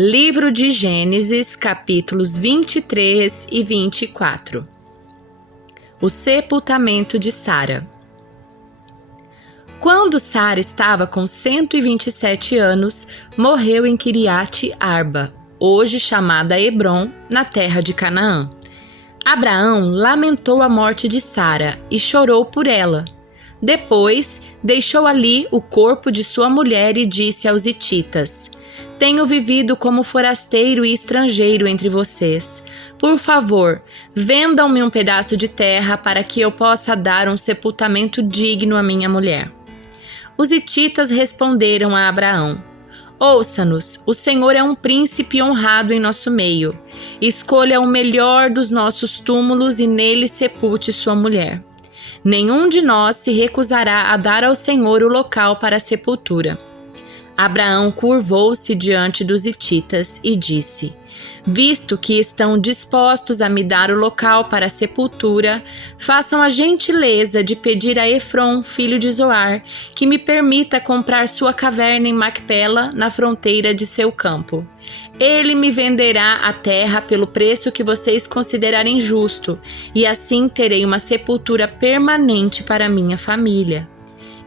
Livro de Gênesis, capítulos 23 e 24. O sepultamento de Sara. Quando Sara estava com 127 anos, morreu em Quiriate Arba, hoje chamada Hebrom, na terra de Canaã. Abraão lamentou a morte de Sara e chorou por ela. Depois, deixou ali o corpo de sua mulher e disse aos hititas: Tenho vivido como forasteiro e estrangeiro entre vocês. Por favor, vendam-me um pedaço de terra para que eu possa dar um sepultamento digno à minha mulher. Os hititas responderam a Abraão: Ouça-nos, o Senhor é um príncipe honrado em nosso meio. Escolha o melhor dos nossos túmulos e nele sepulte sua mulher. Nenhum de nós se recusará a dar ao Senhor o local para a sepultura. Abraão curvou-se diante dos hititas e disse: Visto que estão dispostos a me dar o local para a sepultura, façam a gentileza de pedir a Efrom, filho de Zoar, que me permita comprar sua caverna em Macpela, na fronteira de seu campo. Ele me venderá a terra pelo preço que vocês considerarem justo, e assim terei uma sepultura permanente para minha família.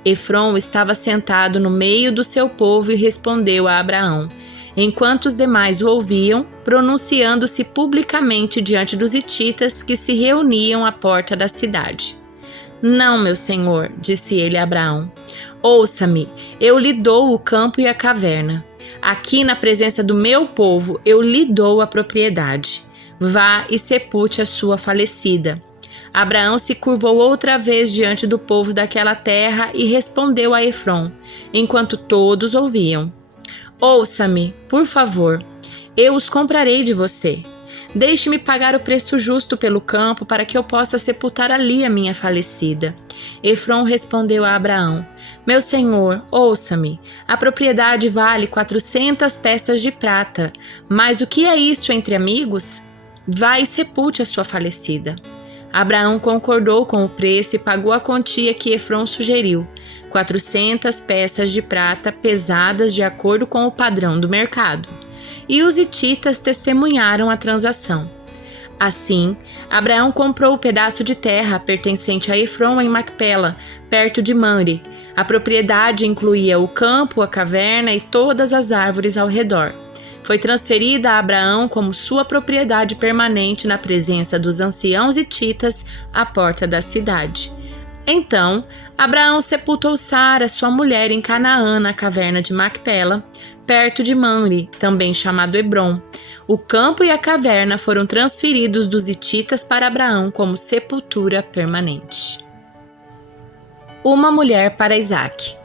Efrom estava sentado no meio do seu povo e respondeu a Abraão, enquanto os demais o ouviam, pronunciando-se publicamente diante dos hititas que se reuniam à porta da cidade. Não, meu senhor, disse ele a Abraão. Ouça-me, eu lhe dou o campo e a caverna. Aqui na presença do meu povo eu lhe dou a propriedade. Vá e sepulte a sua falecida. Abraão se curvou outra vez diante do povo daquela terra e respondeu a Efrom, enquanto todos ouviam. Ouça-me, por favor, eu os comprarei de você. Deixe-me pagar o preço justo pelo campo para que eu possa sepultar ali a minha falecida. Efrom respondeu a Abraão: Meu senhor, ouça-me, a propriedade vale 400 peças de prata, mas o que é isso entre amigos? Vá e sepulte a sua falecida. Abraão concordou com o preço e pagou a quantia que Efrom sugeriu, 400 peças de prata pesadas de acordo com o padrão do mercado. E os hititas testemunharam a transação. Assim, Abraão comprou o pedaço de terra pertencente a Efrom em Macpela, perto de Mamre. A propriedade incluía o campo, a caverna e todas as árvores ao redor. Foi transferida a Abraão como sua propriedade permanente na presença dos anciãos hititas à porta da cidade. Então, Abraão sepultou Sara, sua mulher, em Canaã, na caverna de Macpela, perto de Mamre, também chamado Hebrom. O campo e a caverna foram transferidos dos hititas para Abraão como sepultura permanente. Uma mulher para Isaque.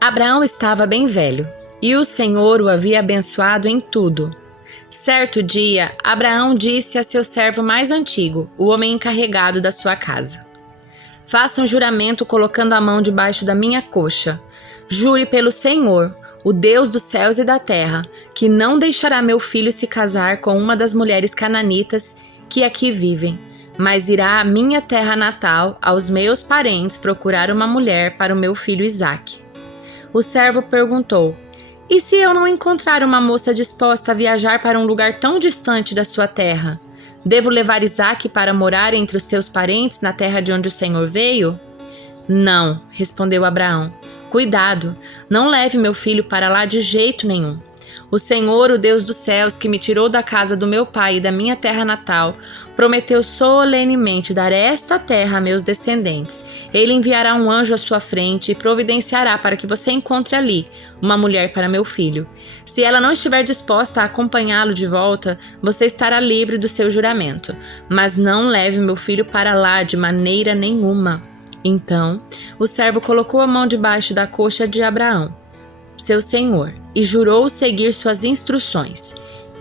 Abraão estava bem velho, e o Senhor o havia abençoado em tudo. Certo dia, Abraão disse a seu servo mais antigo, o homem encarregado da sua casa: Faça um juramento colocando a mão debaixo da minha coxa. Jure pelo Senhor, o Deus dos céus e da terra, que não deixará meu filho se casar com uma das mulheres cananitas que aqui vivem, mas irá à minha terra natal, aos meus parentes, procurar uma mulher para o meu filho Isaque. O servo perguntou: E se eu não encontrar uma moça disposta a viajar para um lugar tão distante da sua terra? Devo levar Isaque para morar entre os seus parentes na terra de onde o Senhor veio? Não, respondeu Abraão. Cuidado, não leve meu filho para lá de jeito nenhum. O Senhor, o Deus dos céus, que me tirou da casa do meu pai e da minha terra natal, prometeu solenemente dar esta terra a meus descendentes. Ele enviará um anjo à sua frente e providenciará para que você encontre ali uma mulher para meu filho. Se ela não estiver disposta a acompanhá-lo de volta, você estará livre do seu juramento. Mas não leve meu filho para lá de maneira nenhuma. Então, o servo colocou a mão debaixo da coxa de Abraão, seu senhor, e jurou seguir suas instruções.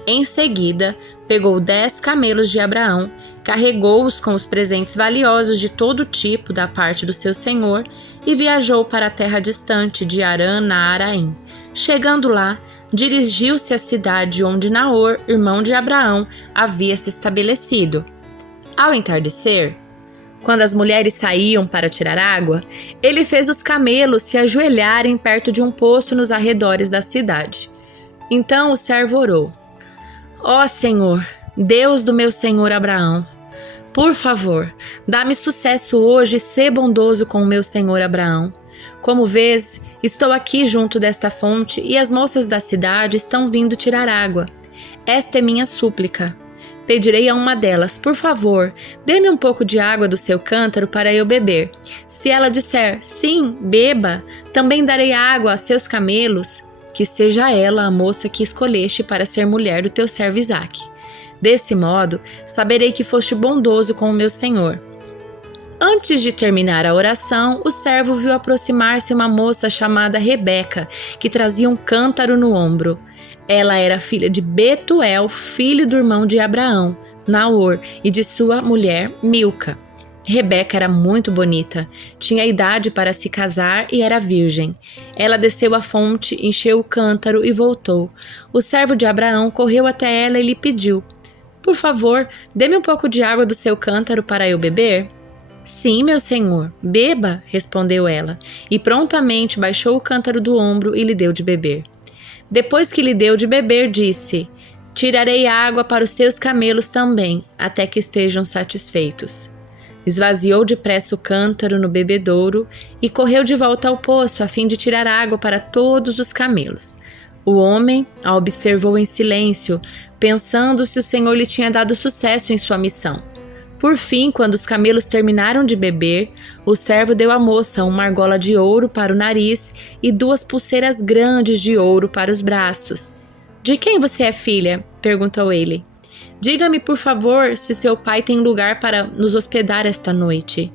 Em seguida, pegou 10 camelos de Abraão, carregou-os com os presentes valiosos de todo tipo da parte do seu senhor e viajou para a terra distante de Harã Naaraim. Chegando lá, dirigiu-se à cidade onde Naor, irmão de Abraão, havia se estabelecido. Ao entardecer, quando as mulheres saíam para tirar água, ele fez os camelos se ajoelharem perto de um poço nos arredores da cidade. Então o servo orou: Ó Senhor, Deus do meu senhor Abraão, por favor, dá-me sucesso hoje e sê bondoso com o meu senhor Abraão. Como vês, estou aqui junto desta fonte e as moças da cidade estão vindo tirar água. Esta é minha súplica. Pedirei a uma delas: por favor, dê-me um pouco de água do seu cântaro para eu beber. Se ela disser: sim, beba, também darei água a seus camelos. Que seja ela a moça que escolheste para ser mulher do teu servo Isaque. Desse modo, saberei que foste bondoso com o meu senhor. Antes de terminar a oração, o servo viu aproximar-se uma moça chamada Rebeca, que trazia um cântaro no ombro. Ela era filha de Betuel, filho do irmão de Abraão, Naor, e de sua mulher Milca. Rebeca era muito bonita, tinha idade para se casar e era virgem. Ela desceu à fonte, encheu o cântaro e voltou. O servo de Abraão correu até ela e lhe pediu: por favor, dê-me um pouco de água do seu cântaro para eu beber. Sim, meu senhor, beba, respondeu ela, e prontamente baixou o cântaro do ombro e lhe deu de beber. Depois que lhe deu de beber, disse: tirarei água para os seus camelos também, até que estejam satisfeitos. Esvaziou depressa o cântaro no bebedouro e correu de volta ao poço a fim de tirar água para todos os camelos. O homem a observou em silêncio, pensando se o Senhor lhe tinha dado sucesso em sua missão. Por fim, quando os camelos terminaram de beber, o servo deu à moça uma argola de ouro para o nariz e 2 pulseiras grandes de ouro para os braços. De quem você é filha? Perguntou ele. Diga-me, por favor, se seu pai tem lugar para nos hospedar esta noite.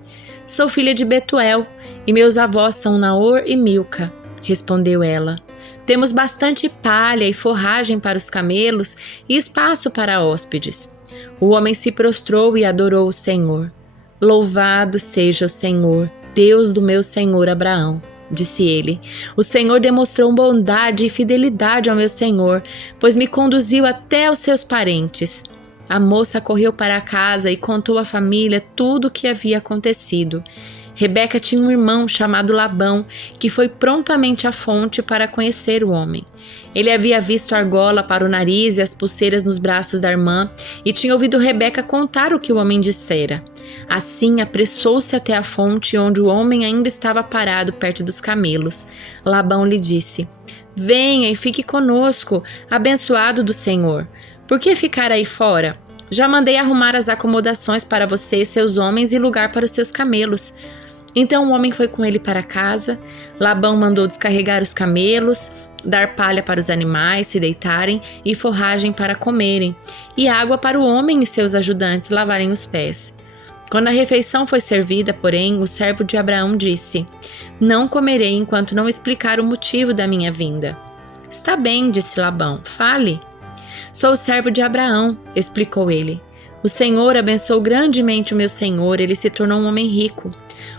Sou filha de Betuel e meus avós são Naor e Milca, respondeu ela. Temos bastante palha e forragem para os camelos e espaço para hóspedes. O homem se prostrou e adorou o Senhor. Louvado seja o Senhor, Deus do meu senhor Abraão, disse ele. O Senhor demonstrou bondade e fidelidade ao meu senhor, pois me conduziu até os seus parentes. A moça correu para casa e contou à família tudo o que havia acontecido. Rebeca tinha um irmão chamado Labão, que foi prontamente à fonte para conhecer o homem. Ele havia visto a argola para o nariz e as pulseiras nos braços da irmã e tinha ouvido Rebeca contar o que o homem dissera. Assim, apressou-se até a fonte onde o homem ainda estava parado perto dos camelos. Labão lhe disse: venha e fique conosco, abençoado do Senhor. Por que ficar aí fora? Já mandei arrumar as acomodações para você e seus homens e lugar para os seus camelos. Então o homem foi com ele para casa. Labão mandou descarregar os camelos, dar palha para os animais se deitarem e forragem para comerem, e água para o homem e seus ajudantes lavarem os pés. Quando a refeição foi servida, porém, o servo de Abraão disse: não comerei enquanto não explicar o motivo da minha vinda. Está bem, disse Labão, fale. Sou o servo de Abraão, explicou ele. O Senhor abençoou grandemente o meu senhor, ele se tornou um homem rico.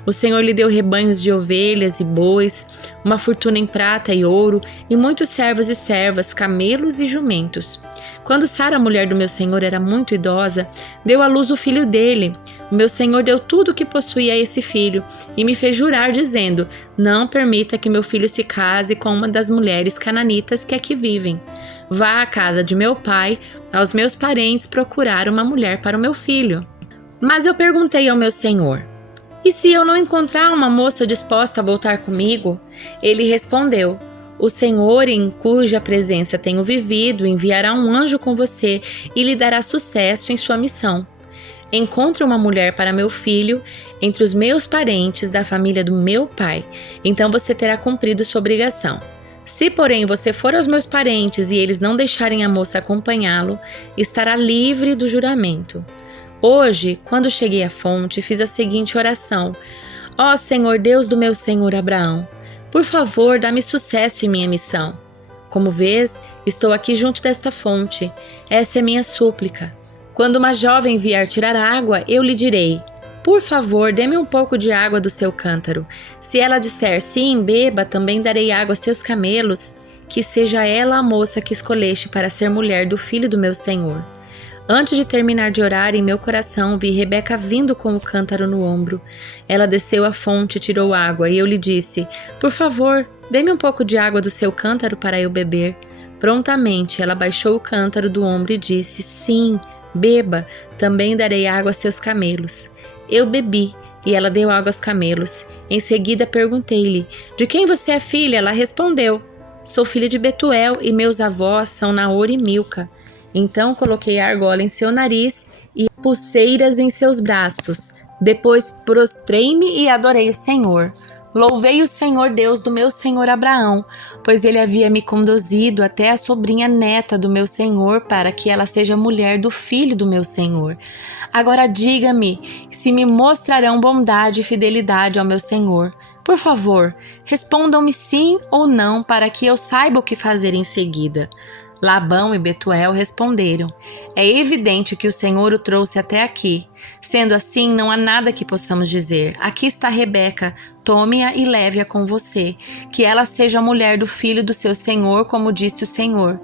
O Senhor lhe deu rebanhos de ovelhas e bois, uma fortuna em prata e ouro, e muitos servos e servas, camelos e jumentos. Quando Sara, mulher do meu senhor, era muito idosa, deu à luz o filho dele. O meu senhor deu tudo o que possuía a esse filho, e me fez jurar, dizendo: não permita que meu filho se case com uma das mulheres cananitas que aqui vivem. Vá à casa de meu pai, aos meus parentes, procurar uma mulher para o meu filho. Mas eu perguntei ao meu senhor: e se eu não encontrar uma moça disposta a voltar comigo? Ele respondeu: o Senhor, em cuja presença tenho vivido, enviará um anjo com você e lhe dará sucesso em sua missão. Encontre uma mulher para meu filho entre os meus parentes da família do meu pai, então você terá cumprido sua obrigação. Se, porém, você for aos meus parentes e eles não deixarem a moça acompanhá-lo, estará livre do juramento. Hoje, quando cheguei à fonte, fiz a seguinte oração: ó Senhor Deus do meu senhor Abraão, por favor, dá-me sucesso em minha missão. Como vês, estou aqui junto desta fonte. Essa é minha súplica. Quando uma jovem vier tirar água, eu lhe direi: por favor, dê-me um pouco de água do seu cântaro. Se ela disser sim, beba, também darei água a seus camelos. Que seja ela a moça que escolheste para ser mulher do filho do meu senhor. Antes de terminar de orar, em meu coração vi Rebeca vindo com o cântaro no ombro. Ela desceu à fonte e tirou água, e eu lhe disse: por favor, dê-me um pouco de água do seu cântaro para eu beber. Prontamente ela baixou o cântaro do ombro e disse: Sim, beba, também darei água a seus camelos. Eu bebi, e ela deu água aos camelos. Em seguida perguntei-lhe: De quem você é filha? Ela respondeu: Sou filha de Betuel, e meus avós são Naor e Milca. Então coloquei a argola em seu nariz e pulseiras em seus braços. Depois prostrei-me e adorei o Senhor. Louvei o Senhor Deus do meu senhor Abraão, pois ele havia me conduzido até a sobrinha neta do meu senhor para que ela seja mulher do filho do meu senhor. Agora diga-me se me mostrarão bondade e fidelidade ao meu senhor. Por favor, respondam-me sim ou não para que eu saiba o que fazer em seguida. Labão e Betuel responderam: É evidente que o Senhor o trouxe até aqui. Sendo assim, não há nada que possamos dizer. Aqui está Rebeca, tome-a e leve-a com você, que ela seja a mulher do filho do seu senhor, como disse o Senhor.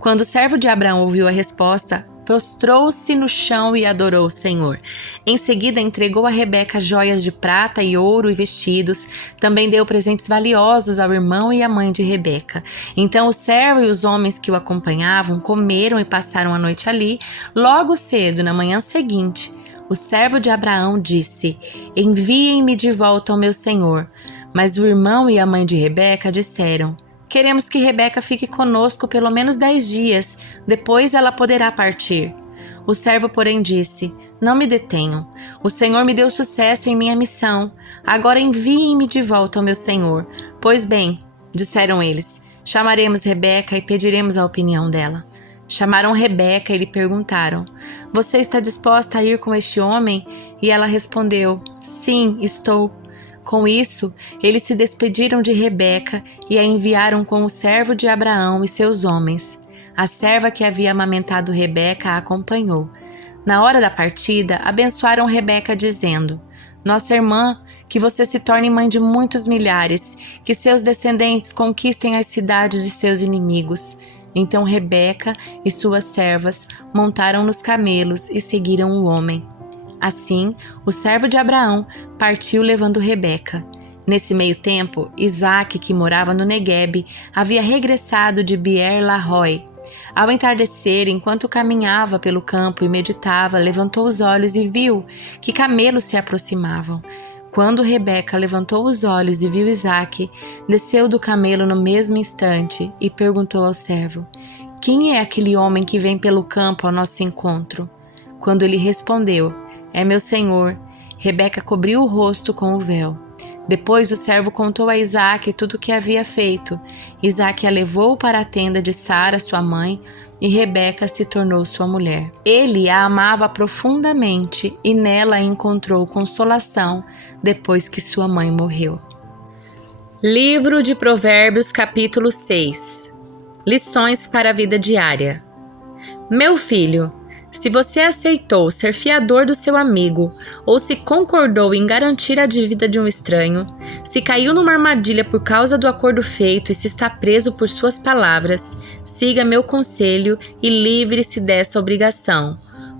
Quando o servo de Abraão ouviu a resposta, prostrou-se no chão e adorou o Senhor. Em seguida entregou a Rebeca joias de prata e ouro e vestidos. Também deu presentes valiosos ao irmão e à mãe de Rebeca. Então o servo e os homens que o acompanhavam comeram e passaram a noite ali. Logo cedo, na manhã seguinte, o servo de Abraão disse: Enviem-me de volta ao meu senhor. Mas o irmão e a mãe de Rebeca disseram: Queremos que Rebeca fique conosco pelo menos 10 dias, depois ela poderá partir. O servo, porém, disse: Não me detenham. O Senhor me deu sucesso em minha missão. Agora enviem-me de volta ao meu senhor. Pois bem, disseram eles, chamaremos Rebeca e pediremos a opinião dela. Chamaram Rebeca e lhe perguntaram: Você está disposta a ir com este homem? E ela respondeu: Sim, estou. Com isso, eles se despediram de Rebeca e a enviaram com o servo de Abraão e seus homens. A serva que havia amamentado Rebeca a acompanhou. Na hora da partida, abençoaram Rebeca dizendo: Nossa irmã, que você se torne mãe de muitos milhares, que seus descendentes conquistem as cidades de seus inimigos. Então Rebeca e suas servas montaram nos camelos e seguiram o homem. Assim, o servo de Abraão partiu levando Rebeca. Nesse meio tempo, Isaque, que morava no Neguebe, havia regressado de Beer-Lahai. Ao entardecer, enquanto caminhava pelo campo e meditava, levantou os olhos e viu que camelos se aproximavam. Quando Rebeca levantou os olhos e viu Isaque, desceu do camelo no mesmo instante e perguntou ao servo: Quem é aquele homem que vem pelo campo ao nosso encontro? Quando ele respondeu: É meu senhor, Rebeca cobriu o rosto com o véu. Depois o servo contou a Isaque tudo o que havia feito. Isaque a levou para a tenda de Sara, sua mãe, e Rebeca se tornou sua mulher. Ele a amava profundamente e nela encontrou consolação depois que sua mãe morreu. Livro de Provérbios, capítulo 6. Lições para a vida diária. Meu filho, se você aceitou ser fiador do seu amigo, ou se concordou em garantir a dívida de um estranho, se caiu numa armadilha por causa do acordo feito e se está preso por suas palavras, siga meu conselho e livre-se dessa obrigação,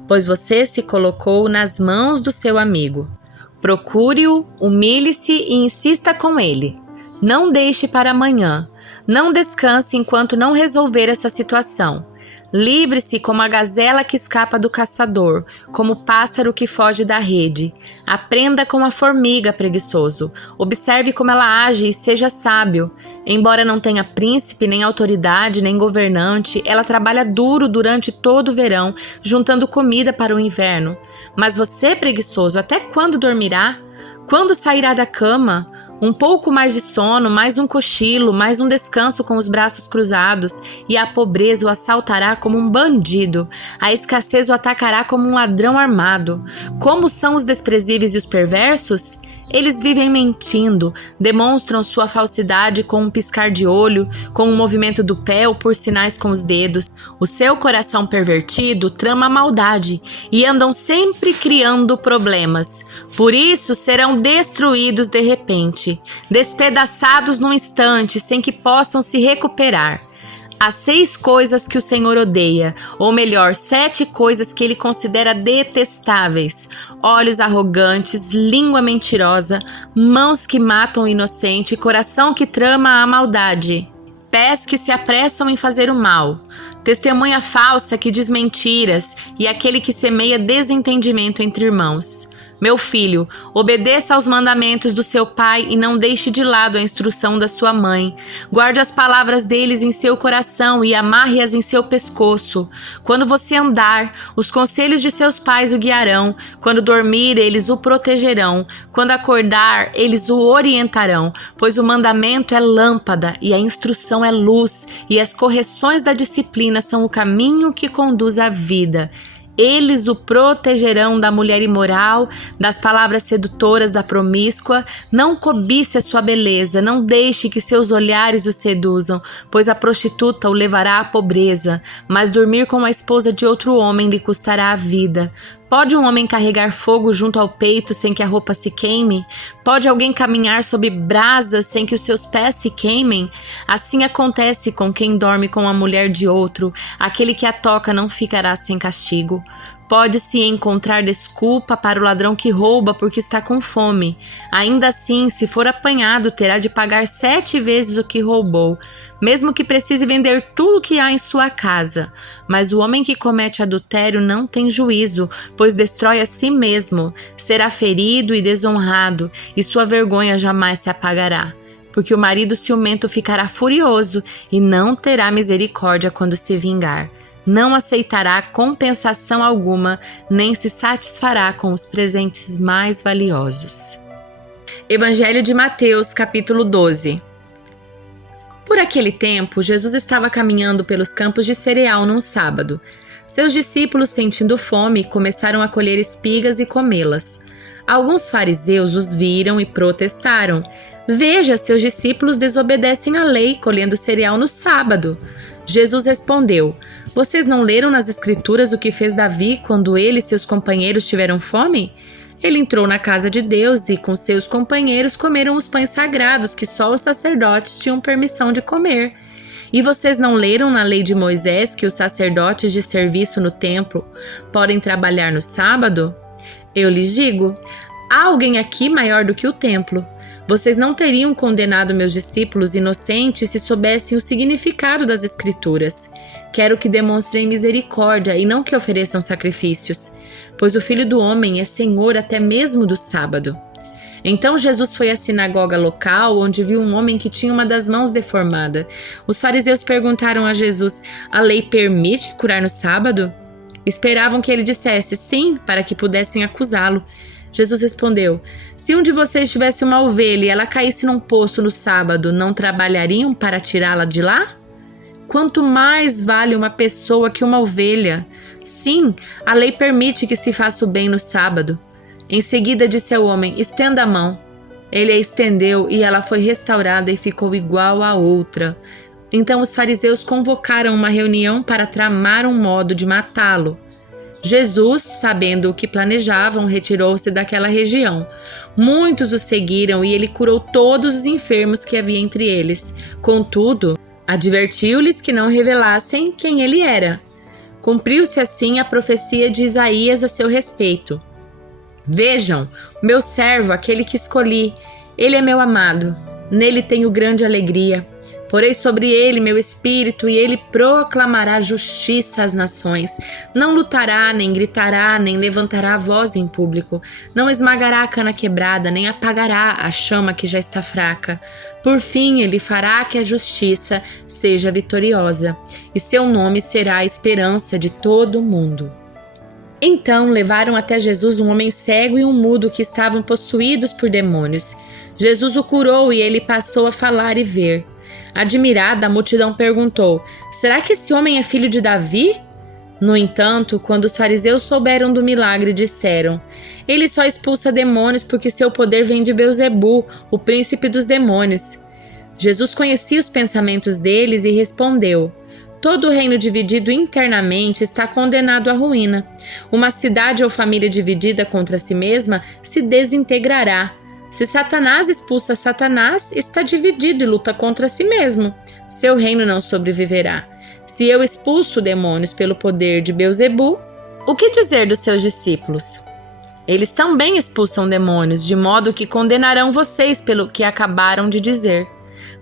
pois você se colocou nas mãos do seu amigo. Procure-o, humilhe-se e insista com ele. Não deixe para amanhã. Não descanse enquanto não resolver essa situação. Livre-se como a gazela que escapa do caçador, como o pássaro que foge da rede. Aprenda com a formiga, preguiçoso. Observe como ela age e seja sábio. Embora não tenha príncipe, nem autoridade, nem governante, ela trabalha duro durante todo o verão, juntando comida para o inverno. Mas você, preguiçoso, até quando dormirá? Quando sairá da cama? Um pouco mais de sono, mais um cochilo, mais um descanso com os braços cruzados, e a pobreza o assaltará como um bandido, a escassez o atacará como um ladrão armado. Como são os desprezíveis e os perversos? Eles vivem mentindo, demonstram sua falsidade com um piscar de olho, com um movimento do pé ou por sinais com os dedos. O seu coração pervertido trama a maldade e andam sempre criando problemas. Por isso serão destruídos de repente, despedaçados num instante sem que possam se recuperar. Há 6 coisas que o Senhor odeia, ou melhor, 7 coisas que ele considera detestáveis: olhos arrogantes, língua mentirosa, mãos que matam o inocente, coração que trama a maldade. pés que se apressam em fazer o mal, testemunha falsa que diz mentiras e aquele que semeia desentendimento entre irmãos. Meu filho, obedeça aos mandamentos do seu pai e não deixe de lado a instrução da sua mãe. Guarde as palavras deles em seu coração e amarre-as em seu pescoço. Quando você andar, os conselhos de seus pais o guiarão. Quando dormir, eles o protegerão. Quando acordar, eles o orientarão. Pois o mandamento é lâmpada e a instrução é luz, e as correções da disciplina são o caminho que conduz à vida. Eles o protegerão da mulher imoral, das palavras sedutoras da promíscua. Não cobice a sua beleza, não deixe que seus olhares o seduzam, pois a prostituta o levará à pobreza, mas dormir com a esposa de outro homem lhe custará a vida. Pode um homem carregar fogo junto ao peito sem que a roupa se queime? Pode alguém caminhar sobre brasas sem que os seus pés se queimem? Assim acontece com quem dorme com a mulher de outro. Aquele que a toca não ficará sem castigo. Pode-se encontrar desculpa para o ladrão que rouba porque está com fome. Ainda assim, se for apanhado, terá de pagar 7 vezes o que roubou, mesmo que precise vender tudo o que há em sua casa. Mas o homem que comete adultério não tem juízo, pois destrói a si mesmo. Será ferido e desonrado, e sua vergonha jamais se apagará. Porque o marido ciumento ficará furioso e não terá misericórdia quando se vingar. Não aceitará compensação alguma, nem se satisfará com os presentes mais valiosos. Evangelho de Mateus, capítulo 12. Por aquele tempo, Jesus estava caminhando pelos campos de cereal num sábado. Seus discípulos, sentindo fome, começaram a colher espigas e comê-las. Alguns fariseus os viram e protestaram. Veja, seus discípulos desobedecem à lei, colhendo cereal no sábado. Jesus respondeu: Vocês não leram nas Escrituras o que fez Davi quando ele e seus companheiros tiveram fome? Ele entrou na casa de Deus e, com seus companheiros, comeram os pães sagrados que só os sacerdotes tinham permissão de comer. E vocês não leram na lei de Moisés que os sacerdotes de serviço no templo podem trabalhar no sábado? Eu lhes digo, há alguém aqui maior do que o templo. Vocês não teriam condenado meus discípulos inocentes se soubessem o significado das Escrituras. Quero que demonstrem misericórdia e não que ofereçam sacrifícios, pois o Filho do Homem é Senhor até mesmo do sábado. Então Jesus foi à sinagoga local, onde viu um homem que tinha uma das mãos deformada. Os fariseus perguntaram a Jesus: a lei permite curar no sábado? Esperavam que ele dissesse sim, para que pudessem acusá-lo. Jesus respondeu: se um de vocês tivesse uma ovelha e ela caísse num poço no sábado, não trabalhariam para tirá-la de lá? Quanto mais vale uma pessoa que uma ovelha? Sim, a lei permite que se faça o bem no sábado. Em seguida disse ao homem: estenda a mão. Ele a estendeu e ela foi restaurada e ficou igual a outra. Então os fariseus convocaram uma reunião para tramar um modo de matá-lo. Jesus, sabendo o que planejavam, retirou-se daquela região. Muitos o seguiram e ele curou todos os enfermos que havia entre eles. Contudo, advertiu-lhes que não revelassem quem ele era. Cumpriu-se assim a profecia de Isaías a seu respeito. Vejam, meu servo, aquele que escolhi, ele é meu amado. Nele tenho grande alegria. Porei sobre ele meu espírito e ele proclamará justiça às nações. Não lutará, nem gritará, nem levantará a voz em público. Não esmagará a cana quebrada, nem apagará a chama que já está fraca. Por fim, ele fará que a justiça seja vitoriosa, e seu nome será a esperança de todo o mundo. Então levaram até Jesus um homem cego e um mudo que estavam possuídos por demônios. Jesus o curou e ele passou a falar e ver. Admirada, a multidão perguntou: será que esse homem é filho de Davi? No entanto, quando os fariseus souberam do milagre, disseram: ele só expulsa demônios porque seu poder vem de Beelzebu, o príncipe dos demônios. Jesus conhecia os pensamentos deles e respondeu: todo reino dividido internamente está condenado à ruína. Uma cidade ou família dividida contra si mesma se desintegrará. Se Satanás expulsa Satanás, está dividido e luta contra si mesmo. Seu reino não sobreviverá. Se eu expulso demônios pelo poder de Beelzebu, o que dizer dos seus discípulos? Eles também expulsam demônios, de modo que condenarão vocês pelo que acabaram de dizer.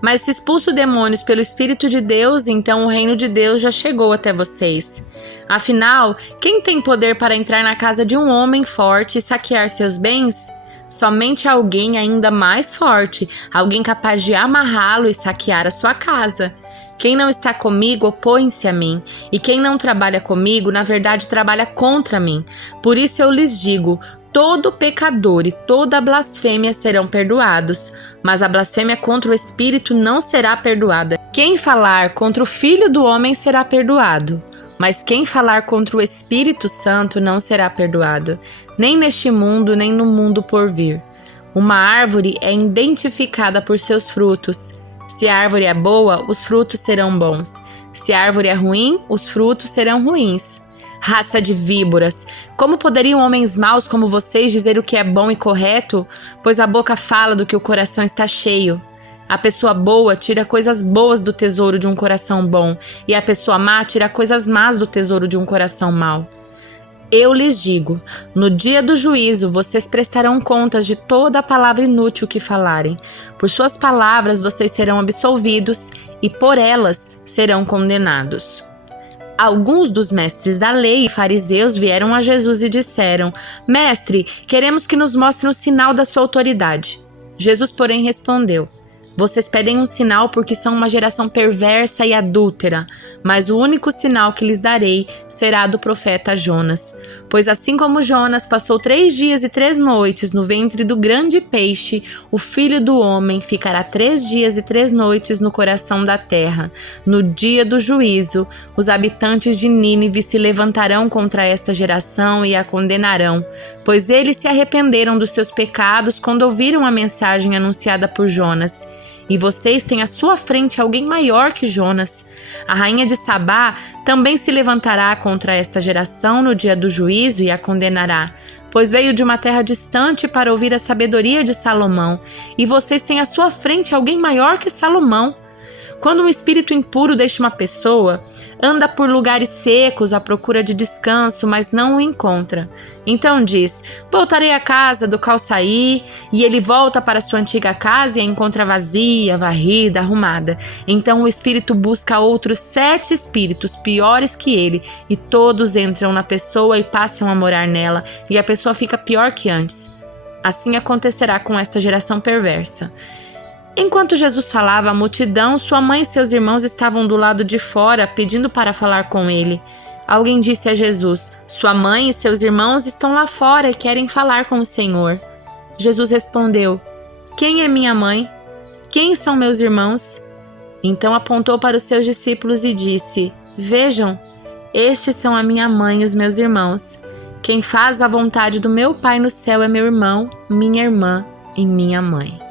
Mas se expulso demônios pelo Espírito de Deus, então o reino de Deus já chegou até vocês. Afinal, quem tem poder para entrar na casa de um homem forte e saquear seus bens? Somente alguém ainda mais forte, alguém capaz de amarrá-lo e saquear a sua casa. Quem não está comigo opõe-se a mim, e quem não trabalha comigo, na verdade, trabalha contra mim. Por isso eu lhes digo: todo pecador e toda blasfêmia serão perdoados, mas a blasfêmia contra o Espírito não será perdoada. Quem falar contra o Filho do Homem será perdoado, mas quem falar contra o Espírito Santo não será perdoado, nem neste mundo, nem no mundo por vir. Uma árvore é identificada por seus frutos. Se a árvore é boa, os frutos serão bons. Se a árvore é ruim, os frutos serão ruins. Raça de víboras! Como poderiam homens maus como vocês dizer o que é bom e correto? Pois a boca fala do que o coração está cheio. A pessoa boa tira coisas boas do tesouro de um coração bom, e a pessoa má tira coisas más do tesouro de um coração mau. Eu lhes digo, no dia do juízo vocês prestarão contas de toda a palavra inútil que falarem. Por suas palavras vocês serão absolvidos, e por elas serão condenados. Alguns dos mestres da lei e fariseus vieram a Jesus e disseram: Mestre, queremos que nos mostre um sinal da sua autoridade. Jesus, porém, respondeu: Vocês pedem um sinal porque são uma geração perversa e adúltera, mas o único sinal que lhes darei será do profeta Jonas. Pois assim como Jonas passou 3 dias e 3 noites no ventre do grande peixe, o Filho do Homem ficará 3 dias e 3 noites no coração da terra. No dia do juízo, os habitantes de Nínive se levantarão contra esta geração e a condenarão, pois eles se arrependeram dos seus pecados quando ouviram a mensagem anunciada por Jonas. E vocês têm à sua frente alguém maior que Jonas. A rainha de Sabá também se levantará contra esta geração no dia do juízo e a condenará, pois veio de uma terra distante para ouvir a sabedoria de Salomão. E vocês têm à sua frente alguém maior que Salomão. Quando um espírito impuro deixa uma pessoa, anda por lugares secos à procura de descanso, mas não o encontra. Então diz: voltarei à casa do qual saí, e ele volta para sua antiga casa e a encontra vazia, varrida, arrumada. Então o espírito busca outros 7 espíritos piores que ele, e todos entram na pessoa e passam a morar nela, e a pessoa fica pior que antes. Assim acontecerá com esta geração perversa. Enquanto Jesus falava à multidão, sua mãe e seus irmãos estavam do lado de fora, pedindo para falar com ele. Alguém disse a Jesus: Sua mãe e seus irmãos estão lá fora e querem falar com o Senhor. Jesus respondeu: Quem é minha mãe? Quem são meus irmãos? Então apontou para os seus discípulos e disse: Vejam, estes são a minha mãe e os meus irmãos. Quem faz a vontade do meu Pai no céu é meu irmão, minha irmã e minha mãe.